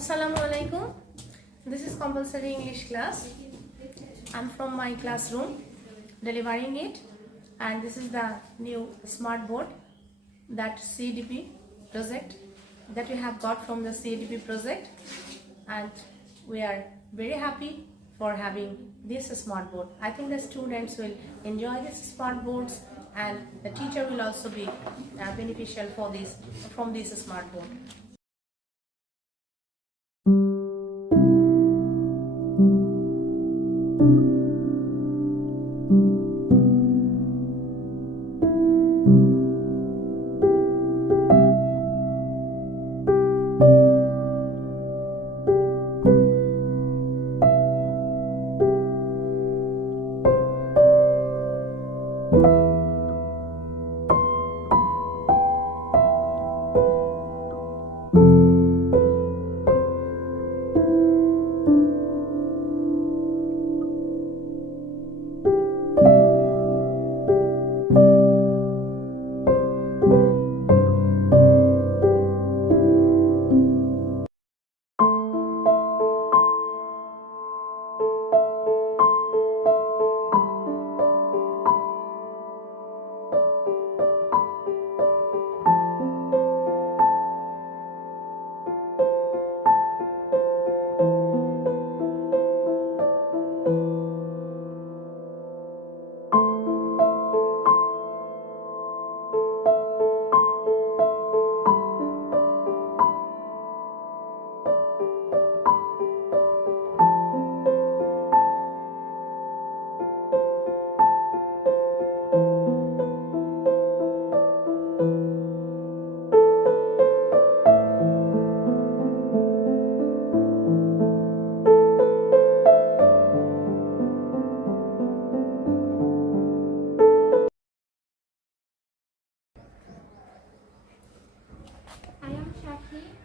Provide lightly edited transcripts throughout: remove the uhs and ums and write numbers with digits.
Assalamu alaikum. This is compulsory English class. I'm from my classroom delivering it, and this is the new smart board that CDP project that we have got from the CDP project, and we are very happy for having this smart board. I think the students will enjoy this smart boards, and the teacher will also be beneficial for this from this smart board.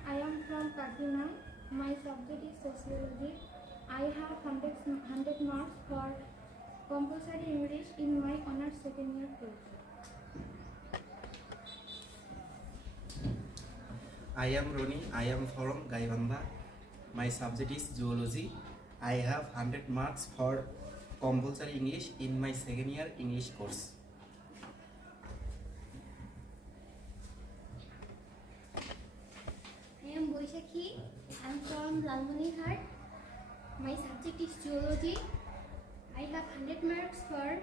I am from Katrina. My subject is sociology. I have 100 marks for compulsory English in my honors second year course. I am Roni. I am from Gaibanda. My subject is zoology. I have 100 marks for compulsory English in my second year English course. I am Boishakhi. I am from Lalmonihar. My subject is zoology. I have 100 marks for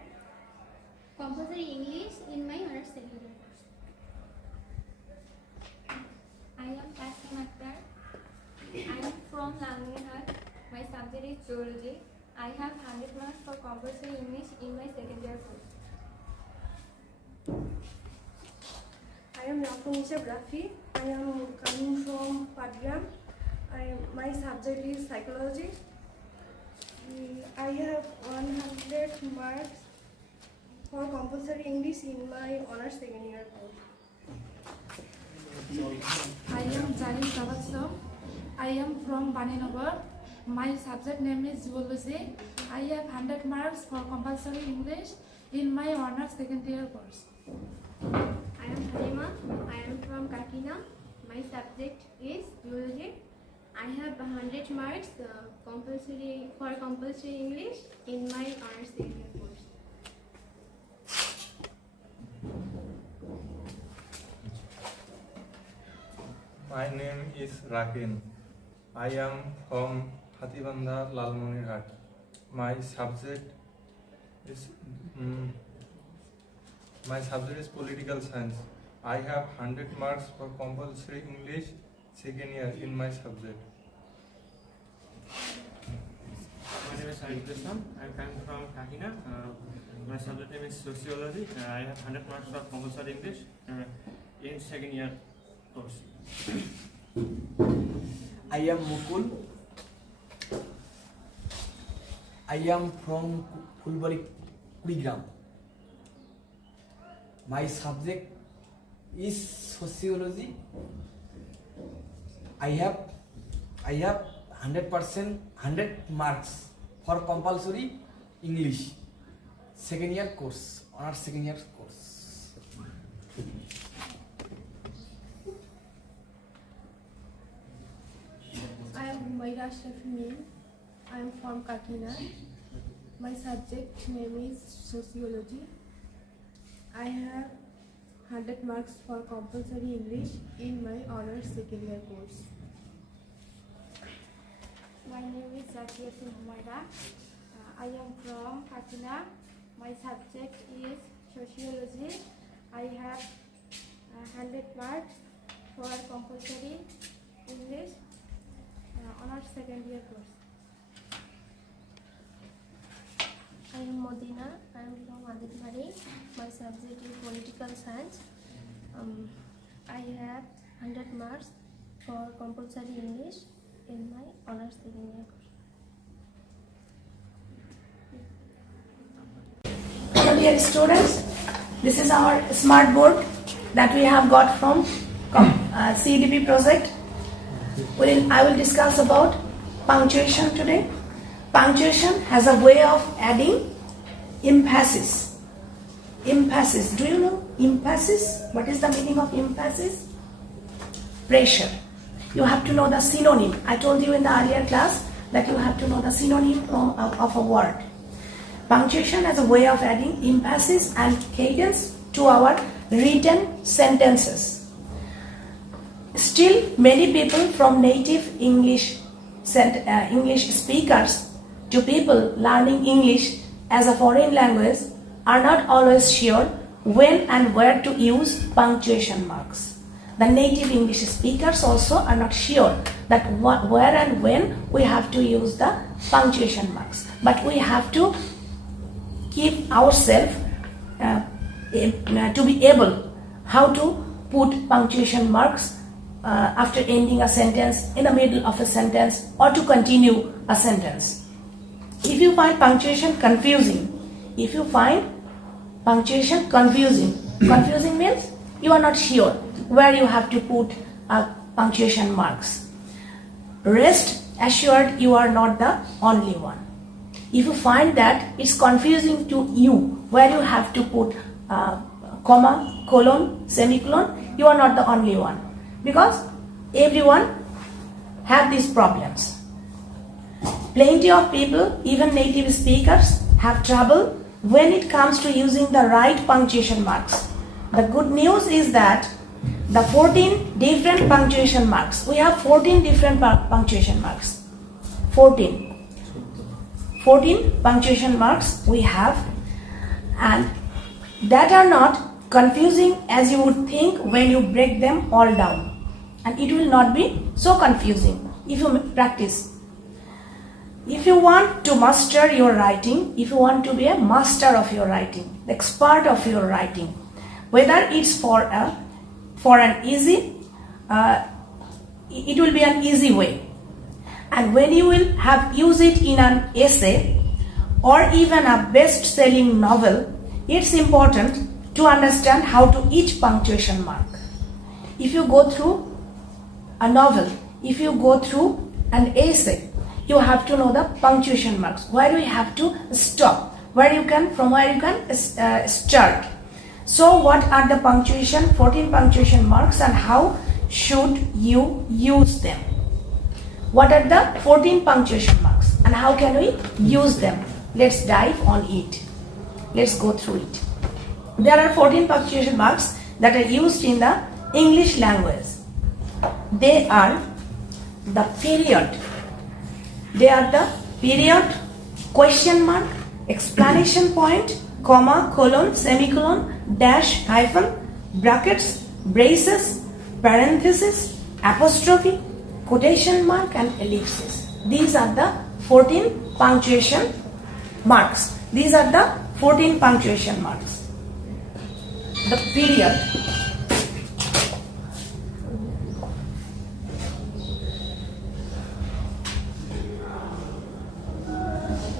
compulsory English in my honors second year course. I am Kasim Akhtar. I am from Lalmonihar. My subject is zoology. I have 100 marks for compulsory English in my second year course. I am Rafunisha Rafi. I am coming from Patgram. My subject is psychology. I have 100 marks for compulsory English in my honors second year course. I am Jani Savasam. I am from Baninagar. My subject name is zoology. I have 100 marks for compulsory English in my honors second year course. I am Halima. I am from Katrina. My subject is zoology. I have 100 marks for compulsory English in my honors second year course. My name is Rakin. I am from Hatibanda, Lalmonirhat. My subject is political science. I have 100 marks for compulsory English second year in my subject. My name is Arif Islam. I am coming from Kakina. My subject name is sociology. I have 100 marks for compulsory English in second year course. I am Mukul. I am from Kulbari Kurigram. My subject is sociology. I have 100 marks for compulsory English second year course, honors second year course. I Maira Shafmin. I am from Kakinada. My subject name is Sociology. I have 100 marks for compulsory English in my honors second year course. My name is Zakia Humaira. I am from Kakinada. My subject is Sociology. I have 100 marks for compulsory English honors second year course. I am Modina. I am from Adilbari. My subject is political science. I have 100 marks for compulsory English in my honors second year course. Dear students, this is our smart board that we have got from CDP project. I will discuss about punctuation today. Punctuation has a way of adding emphasis. Emphasis. Do you know emphasis? What is the meaning of emphasis? Pressure. You have to know the synonym. I told you in the earlier class that you have to know the synonym of a word. Punctuation has a way of adding emphasis and cadence to our written sentences. Still, many people from native English speakers to people learning English as a foreign language are not always sure when and where to use punctuation marks. The native English speakers also are not sure that where and when we have to use the punctuation marks. But we have to keep ourselves to be able how to put punctuation marks after ending a sentence, in the middle of a sentence, or to continue a sentence. If you find punctuation confusing means you are not sure where you have to put punctuation marks. Rest assured, you are not the only one. If you find that it's confusing to you where you have to put comma, colon, semicolon, you are not the only one, because everyone have these problems. Plenty of people, even native speakers, have trouble when it comes to using the right punctuation marks. The good news is that the 14 different punctuation marks, we have 14 different punctuation marks. 14 punctuation marks we have, and that are not confusing as you would think when you break them all down. And it will not be so confusing if you practice. If you want to master your writing, if you want to be a master of your writing, the expert of your writing, whether it's for an easy, it will be an easy way. And when you will have used it in an essay or even a best-selling novel, it's important to understand how to each punctuation mark. If you go through a novel, if you go through an essay, you have to know the punctuation marks. Where you have to stop, from where you can start. So what are the 14 punctuation marks, and how should you use them? What are the 14 punctuation marks and how can we use them? Let's dive on it. Let's go through it. There are 14 punctuation marks that are used in the English language. They are the period. They are the period, question mark, exclamation point, comma, colon, semicolon, dash, hyphen, brackets, braces, parenthesis, apostrophe, quotation mark, and ellipsis. These are the 14 punctuation marks. These are the 14 punctuation marks. The period.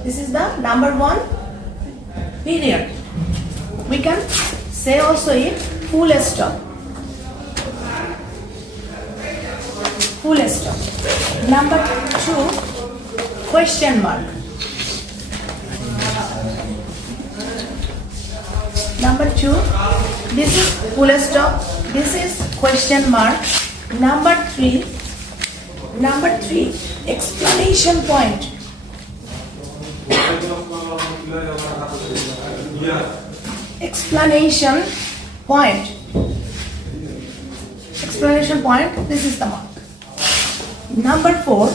This is the number 1, period. We can say also it full stop. Full stop. Number 2, question mark. Number 2, this is full stop. This is question mark. Number 3, Explanation point. Explanation point. Explanation point. This is the mark. Number 4,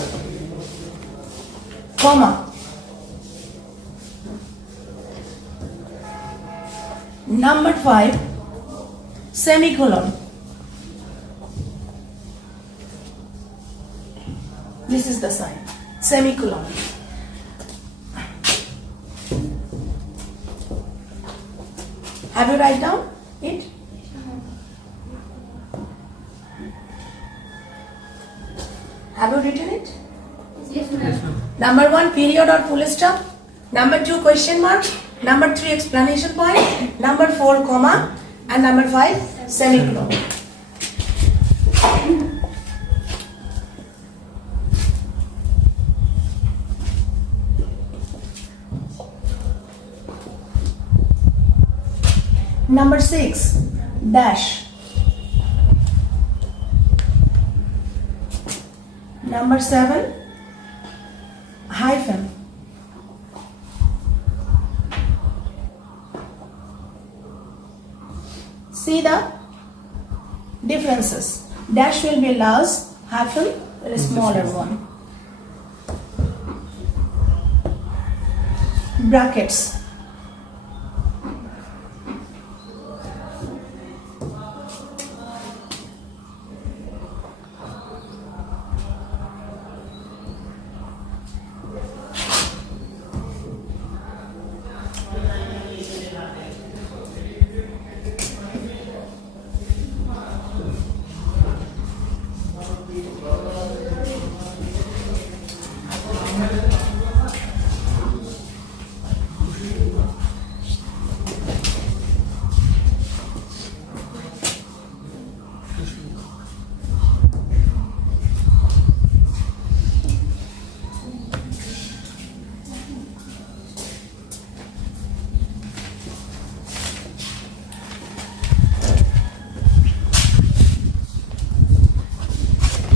comma. Number 5, semicolon. This is the sign, semicolon. Have you write down it? Have you written it? Yes, ma'am. Number 1, period or full stop. Number 2, question mark. Number 3, explanation point. Number 4, comma. And number 5, semicolon. Number 6, dash. Number 7, hyphen. See the differences. Dash will be large, hyphen a smaller one. Brackets.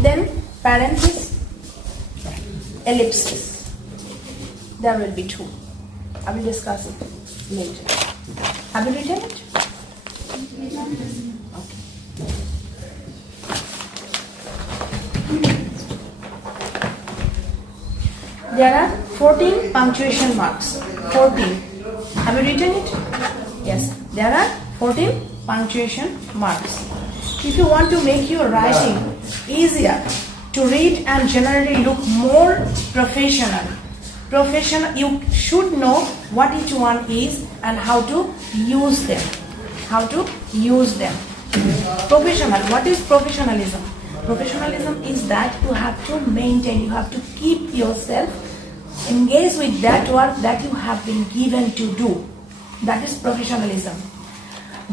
Then parenthesis, ellipsis. There will be 2. I will discuss it later. Have you written it? Okay. There are 14 punctuation marks. 14. Have you written it? Yes. There are 14 punctuation marks. If you want to make your writing easier to read and generally look more professional, you should know what each one is and how to use them. How to use them. Professional. What is professionalism? Professionalism is that you have to maintain, you have to keep yourself engaged with that work that you have been given to do. That is professionalism.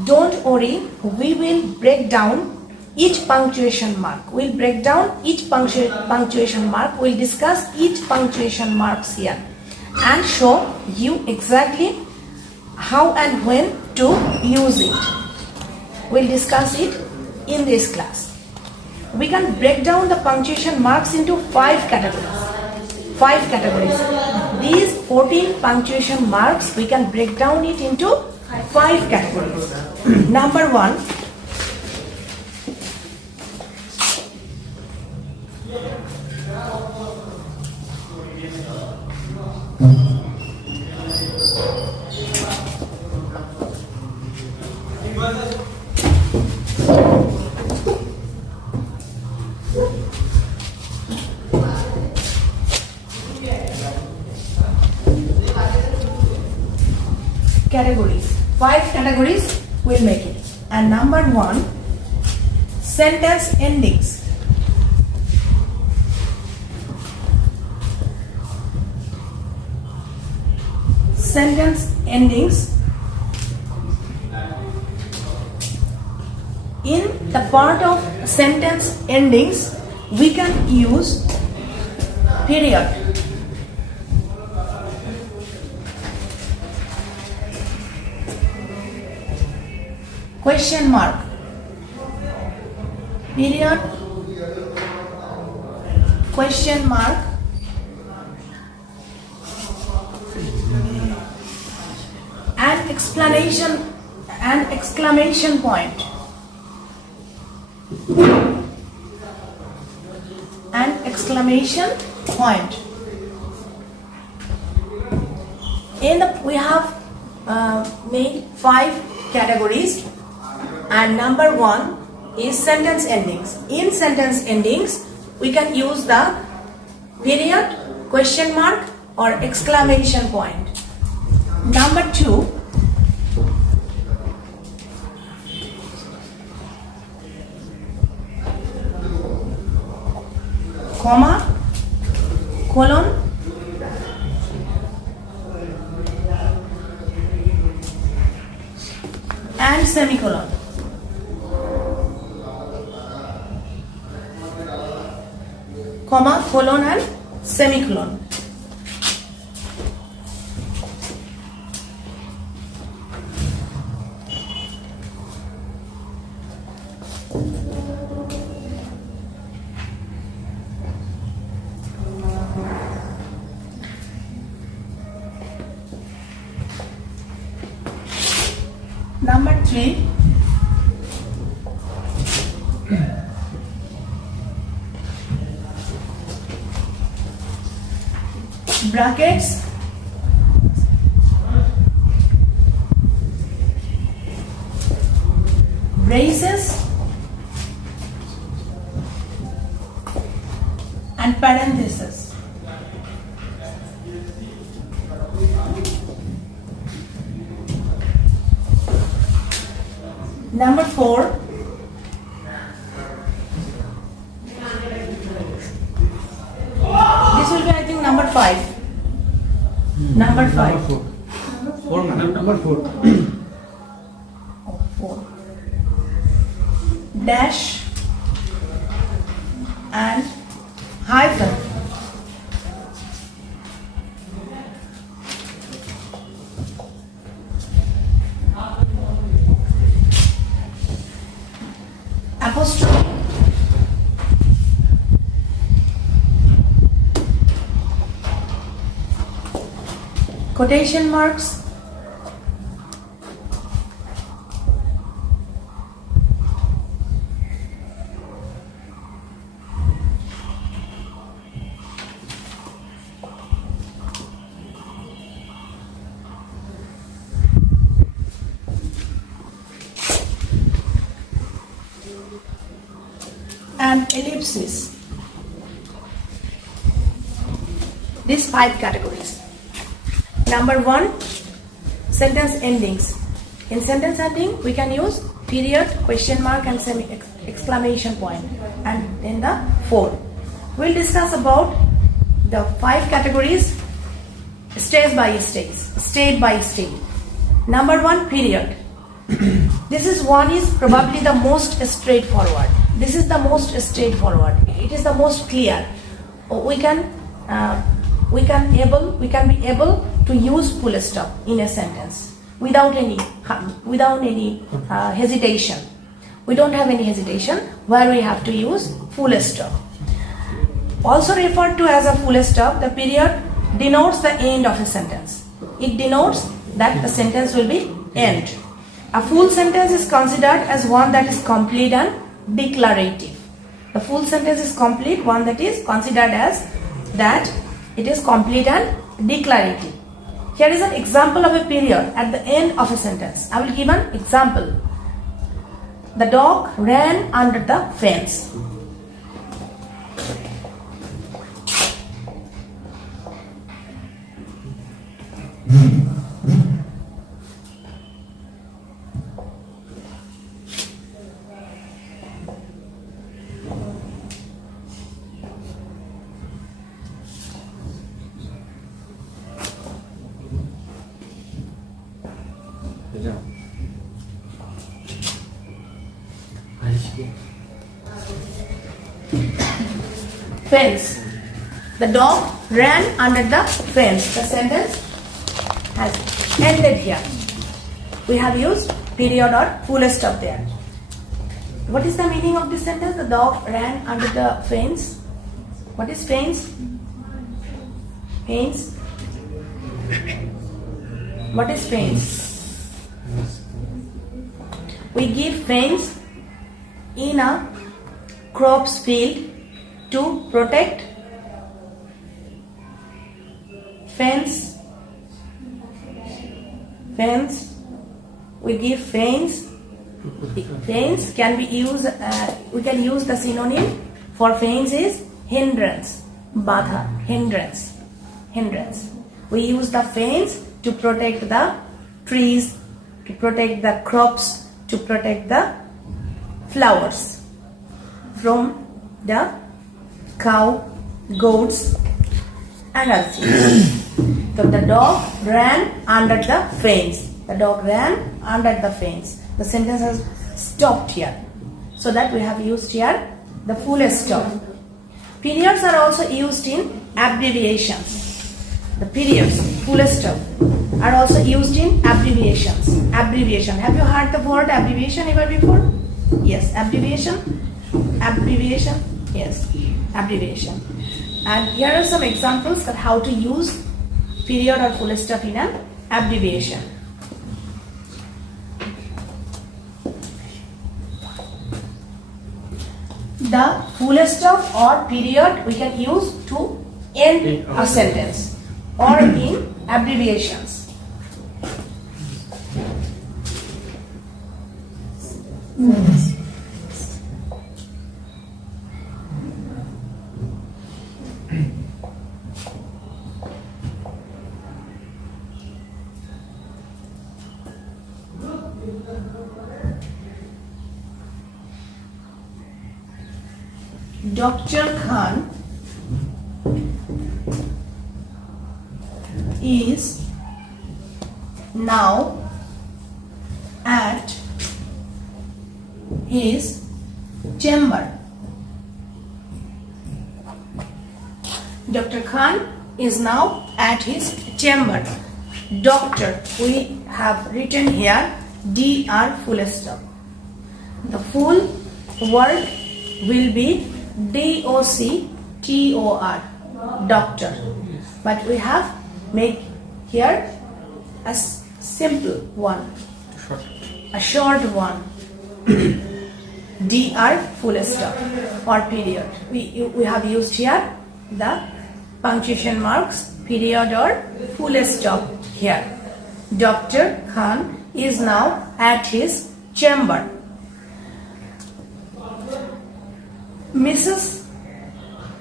Don't worry, we will break down each punctuation mark. We'll break down each punctuation mark. We'll discuss each punctuation marks here and show you exactly how and when to use it. We'll discuss it in this class. We can break down the punctuation marks into 5 categories. 5 categories. These 14 punctuation marks, we can break down it into 5 categories. Number 1, categories. 5 categories will make it. And number 1, sentence endings. Sentence endings. In the part of sentence endings, we can use period. Question mark, period, question mark, and exclamation point. And exclamation point. We have made 5 categories, and number 1 is sentence endings. In sentence endings, we can use the period, question mark, or exclamation point. Number 2, comma, colon, and semicolon. Comma, colon, and semicolon. Number 3, brackets, braces, and parentheses. Number 4, this will be, I think, number 5. Number 5. Number 4. 4. Dash and hyphen. Apostrophe. Quotation marks. And ellipses. These 5 categories. Number 1, sentence endings. In sentence ending, we can use period, question mark, and exclamation point. And in the 4, we'll discuss about the 5 categories stage by stage. Number 1, period. This is probably the most straightforward. This is the most straightforward. It is the most clear. We can be able to use full stop in a sentence without any hesitation. We don't have any hesitation where we have to use full stop. Also referred to as a full stop, the period denotes the end of a sentence. It denotes that the sentence will be end. A full sentence is considered as one that is complete and declarative. The full sentence is complete, one that is considered as that it is complete and declarative. Here is an example of a period at the end of a sentence. I will give an example. The dog ran under the fence. Fence. The dog ran under the fence. The sentence has ended here. We have used period or full stop there. What is the meaning of this sentence? The dog ran under the fence. What is pains? Pains? What is pains? We give pains in a crops field to protect fence. We give fence. Fence can be used. We can use the synonym for fence is hindrance. Badha, hindrance. We use the fence to protect the trees, to protect the crops, to protect the flowers from the cow, goats, and other things. So the dog ran under the fence. The dog ran under the fence. The sentence has stopped here. So that we have used here the full stop. Periods are also used in abbreviations. The periods, full stop, are also used in abbreviations. Abbreviation. Have you heard the word abbreviation ever before? Yes. Abbreviation. Yes. Abbreviation. And here are some examples of how to use period or full stop in an abbreviation. The full stop or period we can use to end a sentence or in abbreviations. Dr. Khan is now at his chamber. Dr. Khan is now at his chamber. Doctor, we have written here DR full stop. The full word will be DOCTOR, doctor. But we have made here a simple one, a short one. DR full stop or period. We have used here the punctuation marks, period or full stop here. Dr. Khan is now at his chamber. Mrs.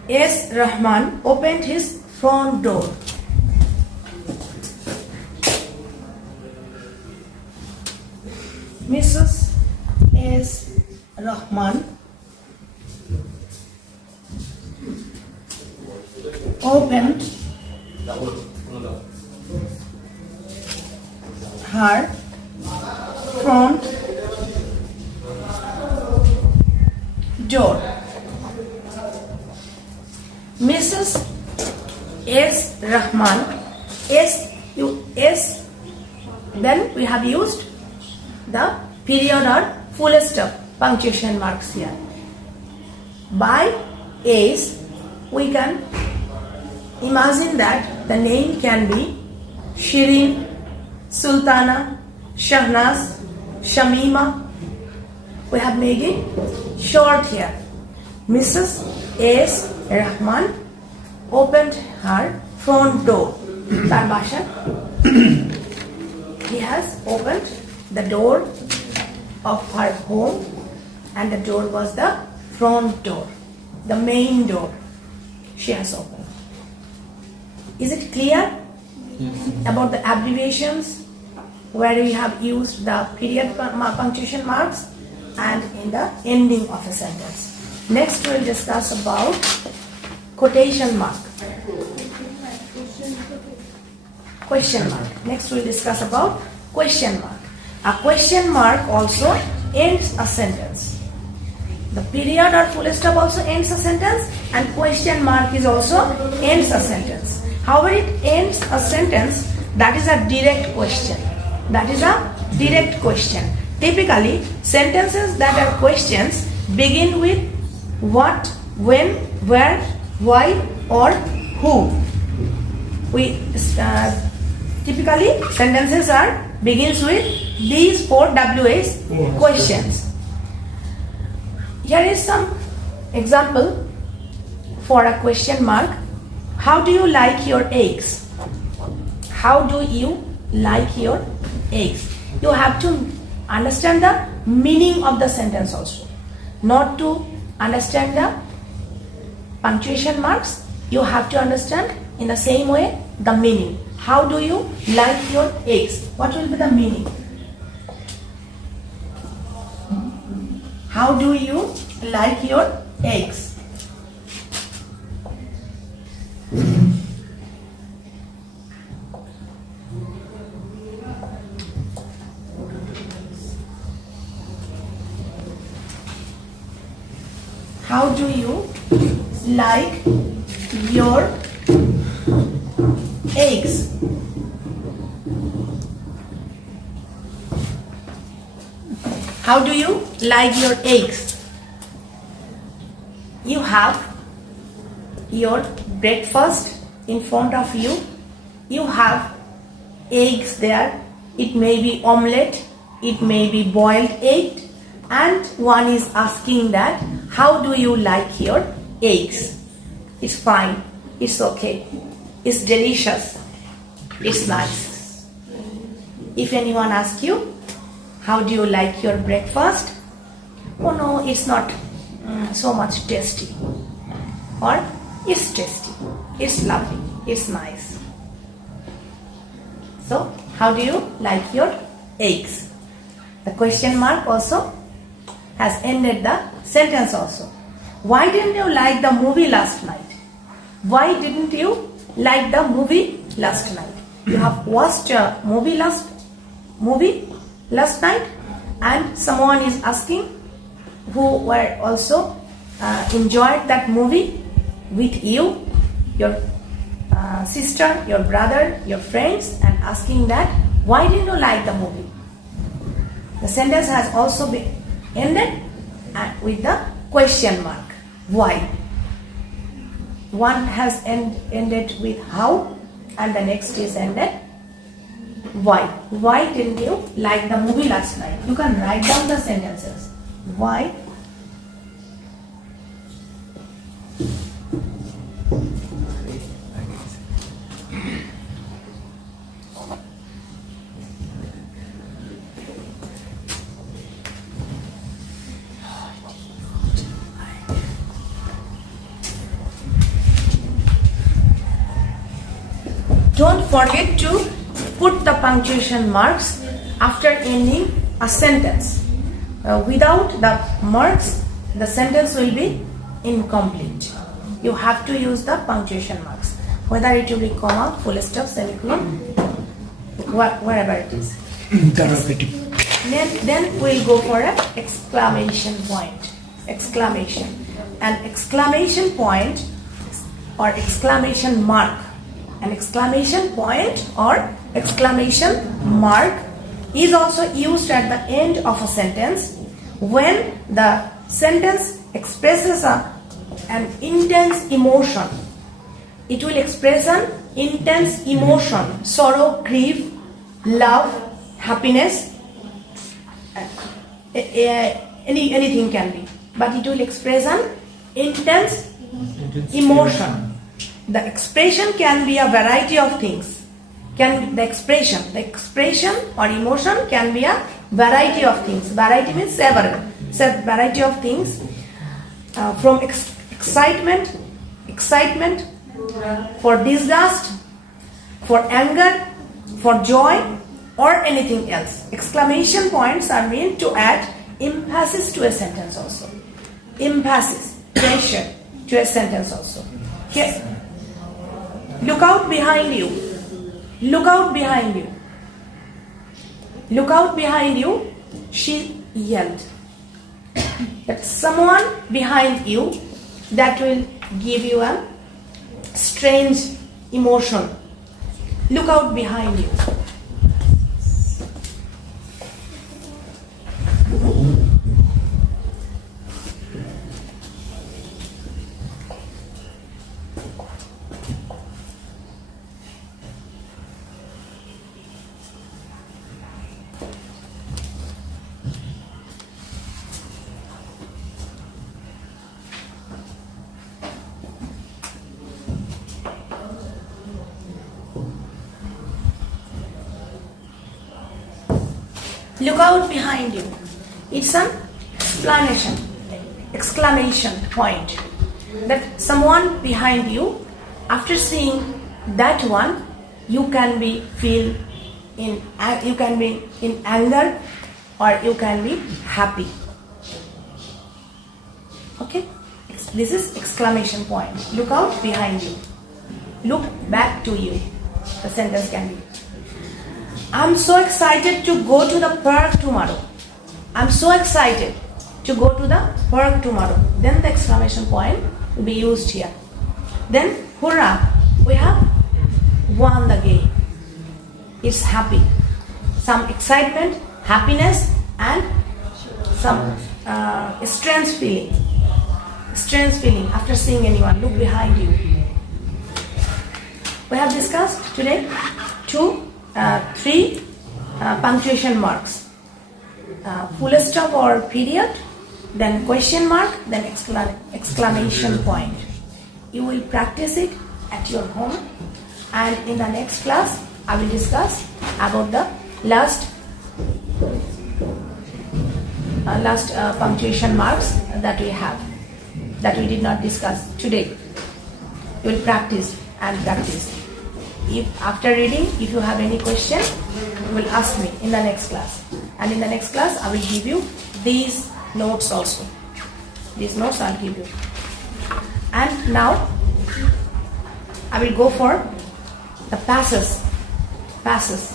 S. Rahman opened his front door. Mrs. S. Rahman opened her front door. Mrs. S. Rahman, S, then we have used the period or full stop, punctuation marks here. By S, we can imagine that the name can be Shirin, Sultana, Shahnaz, Shamima. We have made it short here. Mrs. S. Rahman opened her front door. Tarbashan. He has opened the door of her home, and the door was the front door, the main door. She has opened. Is it clear about the abbreviations where we have used the period punctuation marks and in the ending of a sentence? Next we will discuss about quotation mark. Question mark. Next we will discuss about question mark. A question mark also ends a sentence. The period or full stop also ends a sentence, and question mark is also ends a sentence. However, it ends a sentence that is a direct question. That is a direct question. Typically, sentences that are questions begin with what, when, where, why or who. We typically sentences are begins with these 4 WH questions. Here is some example for a question mark. How do you like your eggs? How do you like your eggs? You have to understand the meaning of the sentence also, not to understand the punctuation marks. You have to understand in the same way the meaning. How do you like your eggs? What will be the meaning? How do you like your eggs? How do you like your eggs? How do you like your eggs? You have your breakfast in front of you. You have eggs there. It may be omelette, it may be boiled egg, and one is asking that, how do you like your eggs? It's fine, it's okay, it's delicious, it's nice. If anyone asks you, how do you like your breakfast? Oh no, it's not so much tasty. Or it's tasty, it's lovely, it's nice. So, how do you like your eggs? The question mark also has ended the sentence also. Why didn't you like the movie last night? Why didn't you like the movie last night? You have watched a movie last night, and someone is asking who were also enjoyed that movie with you, your sister, your brother, your friends, and asking that, why didn't you like the movie? The sentence has also been ended with the question mark. Why? One has ended with how, and the next is ended why. Why didn't you like the movie last night? You can write down the sentences. Why? Don't forget to put the punctuation marks after ending a sentence. Without the marks, the sentence will be incomplete. You have to use the punctuation marks, whether it will be comma, full stop, semicolon, wherever it is. Then we'll go for an exclamation point. Exclamation. An exclamation point or exclamation mark. An exclamation point or exclamation mark is also used at the end of a sentence when the sentence expresses an intense emotion. It will express an intense emotion, sorrow, grief, love, happiness, anything can be, but it will express an intense emotion. The expression can be a variety of things. The expression or emotion can be a variety of things. Variety means several. Variety of things from excitement, for disgust, for anger, for joy, or anything else. Exclamation points are meant to add emphasis to a sentence also. Emphasis, tension to a sentence also. Here. Look out behind you. Look out behind you. Look out behind you, she yelled. That's someone behind you that will give you a strange emotion. Look out behind you. Look out behind you. It's an exclamation point. That someone behind you, after seeing that one, you can be in anger or you can be happy. Okay? This is exclamation point. Look out behind you. Look back to you. The sentence can be, I'm so excited to go to the park tomorrow. I'm so excited to go to the park tomorrow. Then the exclamation point will be used here. Then, hurrah, we have won the game. It's happy. Some excitement, happiness, and some strange feeling. Strange feeling after seeing anyone. Look behind you. We have discussed today three punctuation marks. Full stop or period, then question mark, then exclamation point. You will practice it at your home, and in the next class I will discuss about the last punctuation marks that we have, that we did not discuss today. You will practice and practice. If after reading, if you have any question, you will ask me in the next class. And in the next class, I will give you these notes also. These notes I'll give you. And now, I will go for the passes. Passes.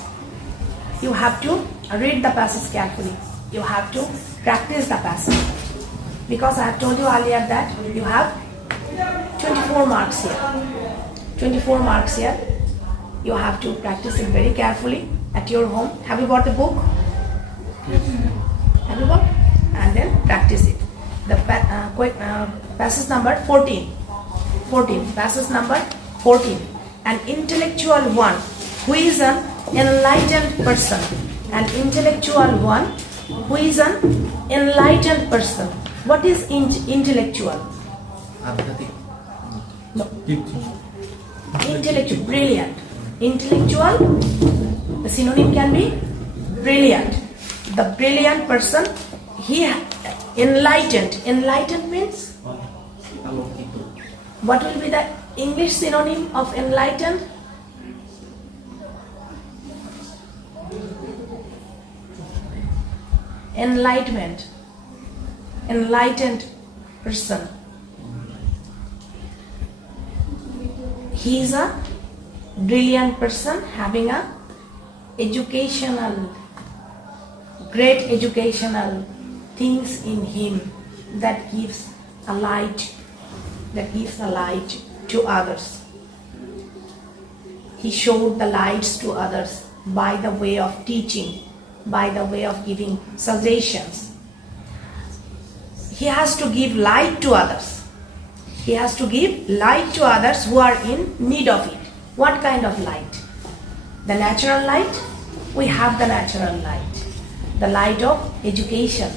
You have to read the passes carefully. You have to practice the passes. Because I have told you earlier that you have 24 marks here. 24 marks here. You have to practice it very carefully at your home. Have you bought the book? Yes. Have you bought? And then practice it. The passage number 14. 14. Passage number 14. An intellectual one who is an enlightened person. An intellectual one who is an enlightened person. What is intellectual? No. Intellectual, brilliant. Intellectual, the synonym can be brilliant. The brilliant person, he enlightened. Enlightened means? What will be the English synonym of enlightened? Enlightenment. Enlightened person. He is a brilliant person having a great educational things in him that gives a light to others. He showed the lights to others by the way of teaching, by the way of giving suggestions. He has to give light to others. He has to give light to others who are in need of it. What kind of light? The natural light? We have the natural light. The light of education.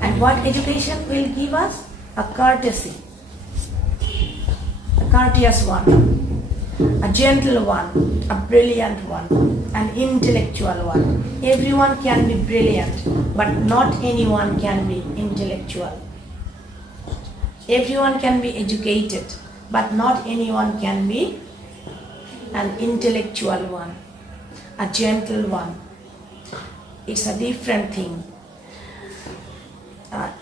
And what education will give us? A courtesy. A courteous one. A gentle one. A brilliant one. An intellectual one. Everyone can be brilliant, but not anyone can be intellectual. Everyone can be educated, but not anyone can be an intellectual one, a gentle one. It's a different thing.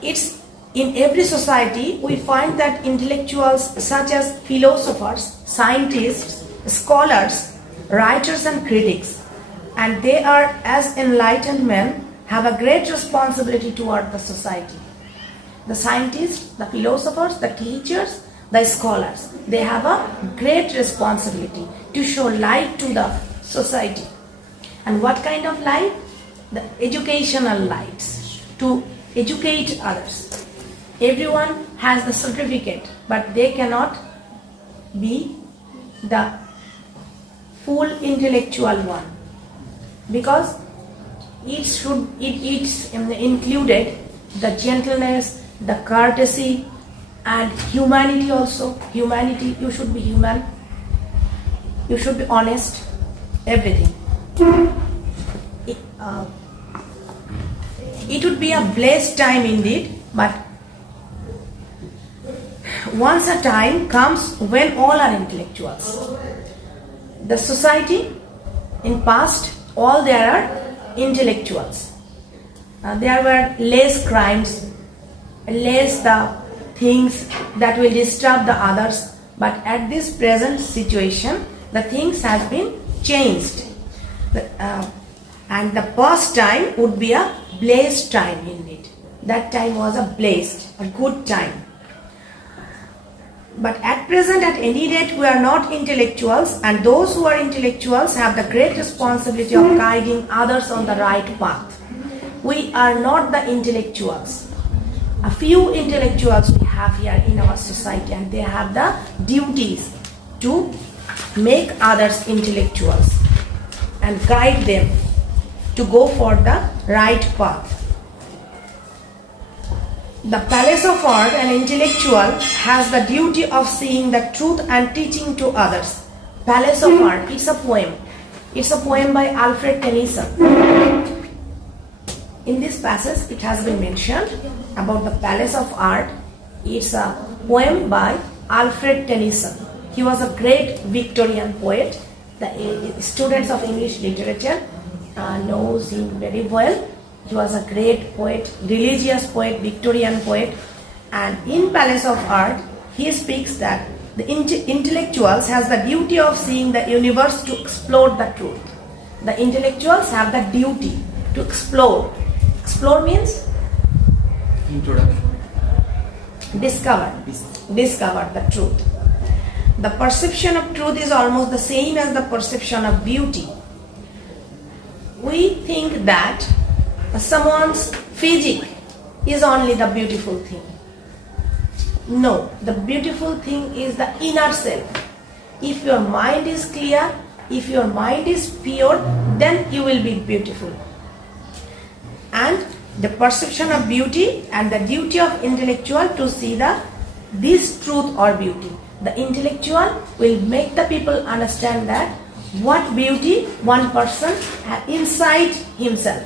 It's in every society we find that intellectuals such as philosophers, scientists, scholars, writers and critics, and they are as enlightened men, have a great responsibility toward the society. The scientists, the philosophers, the teachers, the scholars, they have a great responsibility to show light to the society. And what kind of light? The educational lights, to educate others. Everyone has the certificate, but they cannot be the full intellectual one, because it's included the gentleness, the courtesy, and humanity also. Humanity, you should be human, you should be honest, everything. it would be a blessed time indeed, but once a time comes when all are intellectuals. The society in past, all there are intellectuals. There were less crimes, less the things that will disturb the others, but at this present situation the things has been changed, and the past time would be a blessed time indeed. That time was a blessed, a good time. But at present, at any rate, we are not intellectuals, and those who are intellectuals have the great responsibility of guiding others on the right path. We are not the intellectuals. A few intellectuals we have here in our society, and they have the duties to make others intellectuals and guide them to go for the right path. The Palace of Art, an intellectual, has the duty of seeing the truth and teaching to others. Palace of Art, it's a poem. It's a poem by Alfred Tennyson. In this passage, it has been mentioned about the Palace of Art. It's a poem by Alfred Tennyson. He was a great Victorian poet. The students of English literature knows him very well. He was a great poet, religious poet, Victorian poet. And in Palace of Art, he speaks that the intellectuals has the duty of seeing the universe to explore the truth. The intellectuals have the duty to explore. Explore means? Introduction. Discover the truth. The perception of truth is almost the same as the perception of beauty. We think that someone's physique is only the beautiful thing. No, the beautiful thing is the inner self. If your mind is clear, if your mind is pure, then you will be beautiful. And the perception of beauty and the duty of intellectual to see this truth or beauty. The intellectual will make the people understand that what beauty one person has inside himself.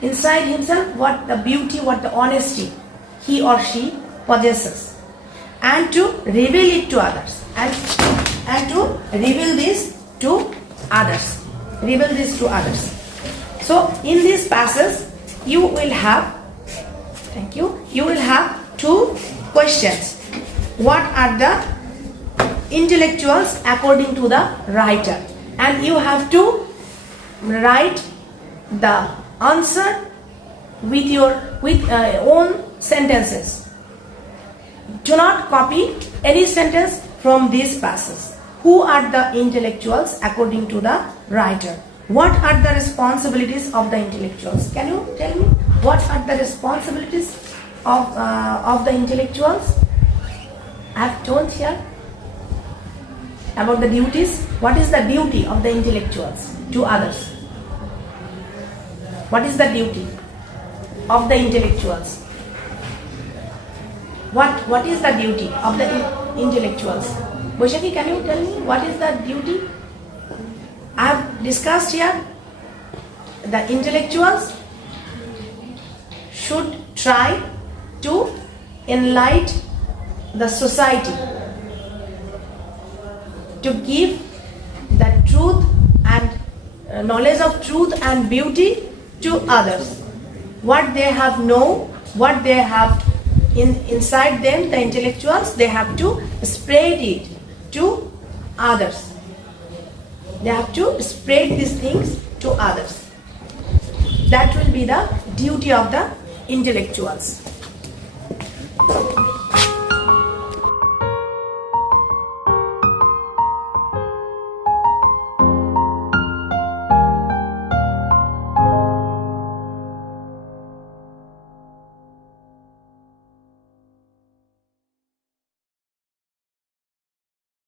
Inside himself, what the beauty, what the honesty he or she possesses, and to reveal it to others, and to reveal this to others. Reveal this to others. So in this passage, you will have, you will have two questions. What are the intellectuals according to the writer? And you have to write the answer with your own sentences. Do not copy any sentence from this passage. Who are the intellectuals according to the writer? What are the responsibilities of the intellectuals? Can you tell me what are the responsibilities of the intellectuals? I have told here about the duties. What is the duty of the intellectuals to others? What is the duty of the intellectuals? What is the duty of the intellectuals? Boshaki, can you tell me what is the duty? I have discussed here the intellectuals should try to enlighten the society, to give the truth and knowledge of truth and beauty to others. What they have known, what they have inside them, the intellectuals, they have to spread it to others. They have to spread these things to others. That will be the duty of the intellectuals.